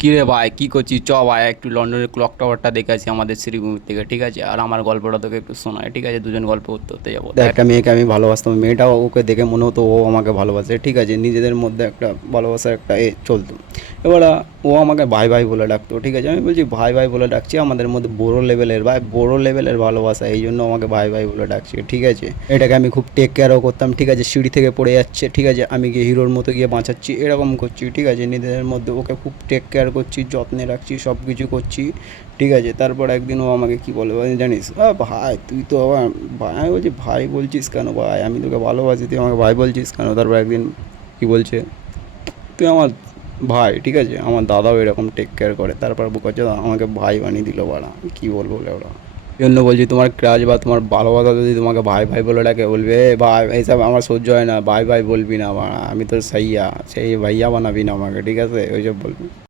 কিরে ভাই কি করছিস? চ ভাই একটু লন্ডনের ক্লক টাওয়ারটা দেখে আসি আমাদের শ্রীভূমির থেকে, ঠিক আছে? আর আমার গল্পটা তোকে একটু শোনায়, ঠিক আছে? দুজন গল্প করতে করতে যাবো, দেখ, দেখ। একটা মেয়েকে আমি ভালোবাসতাম, মেয়েটাও ওকে দেখে মনে হতো ও আমাকে ভালোবাসে, ঠিক আছে, নিজেদের মধ্যে একটা ভালোবাসার একটা চলতো। এবার ও আমাকে ভাই ভাই বলে ডাকতো, ঠিক আছে, আমি বলছি ভাই ভাই বলে ডাকছি, আমাদের মধ্যে বড়ো লেভেলের ভাই, বড়ো লেভেলের ভালোবাসা, এই জন্য আমাকে ভাই ভাই বলে ডাকছে, ঠিক আছে। এটাকে আমি খুব টেক কেয়ারও করতাম, ঠিক আছে, সিঁড়ি থেকে পড়ে যাচ্ছে, ঠিক আছে, আমি গিয়ে হিরোর মতো গিয়ে বাঁচাচ্ছি, এরকম করছি, ঠিক আছে, নিজেদের মধ্যে ওকে খুব টেক কেয়ার করছি, যত্নে রাখছি, সব কিছু করছি, ঠিক আছে। তারপর একদিন ও আমাকে কি বলে জানিস, ভাই তুই তো আমার ভাই, আমি বলছি ভাই বলছিস কেন ভাই, আমি তোকে ভালোবাসি, তুই আমাকে ভাই বলছিস কেন? তারপর একদিন কি বলছে, তুই আমার ভাই, ঠিক আছে, আমার দাদাও এরকম টেক কেয়ার করে, তারপর বলছে আমাকে ভাই বানিয়ে দিল, বাড়া কী বলবো ওরা। এই জন্য বলছি, তোমার ক্রাশ বা তোমার ভালোবাসা যদি তোমাকে ভাই ভাই বলে ডাকে, বলবে এ ভাই, এইসব আমার সহ্য হয় না, ভাই ভাই বলবি না বাড়া, আমি তো সাইয়া সেই ভাইয়া বানাবি না আমাকে, ঠিক আছে, ওইসব বলবি।